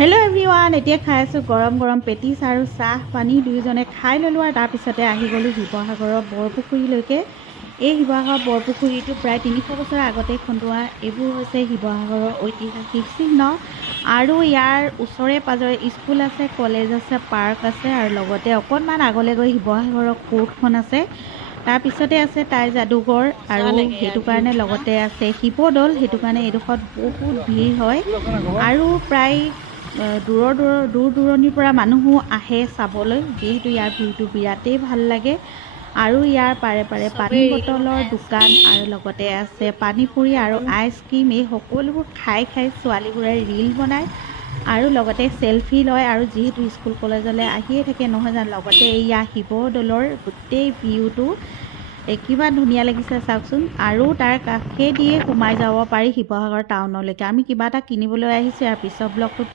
Hello' everyone, এতিয়া খাই আছোঁ গৰম গৰম পেটিছ আৰু চাহ পানী দুয়োজনে খাই ল'লোঁ। আৰু তাৰপিছতে আহি গ'লোঁ শিৱসাগৰৰ বৰপুখুৰীলৈকে। এই শিৱসাগৰৰ বৰপুখুৰীটো প্ৰায় 300 বছৰ আগতে খন্দোৱা। এইবোৰ হৈছে শিৱসাগৰৰ ঐতিহাসিক চিহ্ন। আৰু ইয়াৰ ওচৰে পাঁজৰে স্কুল আছে, কলেজ আছে, পাৰ্ক আছে, আৰু লগতে অকণমান আগলৈ গৈ শিৱসাগৰৰ কোৰ্টখন আছে। তাৰপিছতে আছে টাই যাদুঘৰ, আৰু সেইটো কাৰণে লগতে আছে শিৱদৌল। সেইটো কাৰণে এইডোখৰত বহুত ভিৰ হয় আৰু প্ৰায় দূৰ দূৰণিৰ পৰা মানুহো আহে চাবলৈ, যিহেতু ইয়াৰ ভিউটো বিৰাটেই ভাল লাগে। আৰু ইয়াৰ পাৰে পাৰে পানী বটলৰ দোকান, আৰু লগতে আছে পানী পুৰি আৰু আইচক্ৰীম। এই সকলোবোৰ খাই খাই ছোৱালীবোৰে ৰীল বনায় আৰু লগতে চেলফি লয়। আৰু যিহেতু স্কুল কলেজলৈ আহিয়ে থাকে নহয় জানো, লগতে এয়া শিৱদৌলৰ গোটেই ভিউটো কিমান ধুনীয়া লাগিছে চাওকচোন। আৰু তাৰ কাষেদিয়ে সোমাই যাব পাৰি শিৱসাগৰ টাউনলৈকে। আমি কিবা এটা কিনিবলৈ আহিছোঁ। ইয়াৰ পিছৰ ব্লগটোত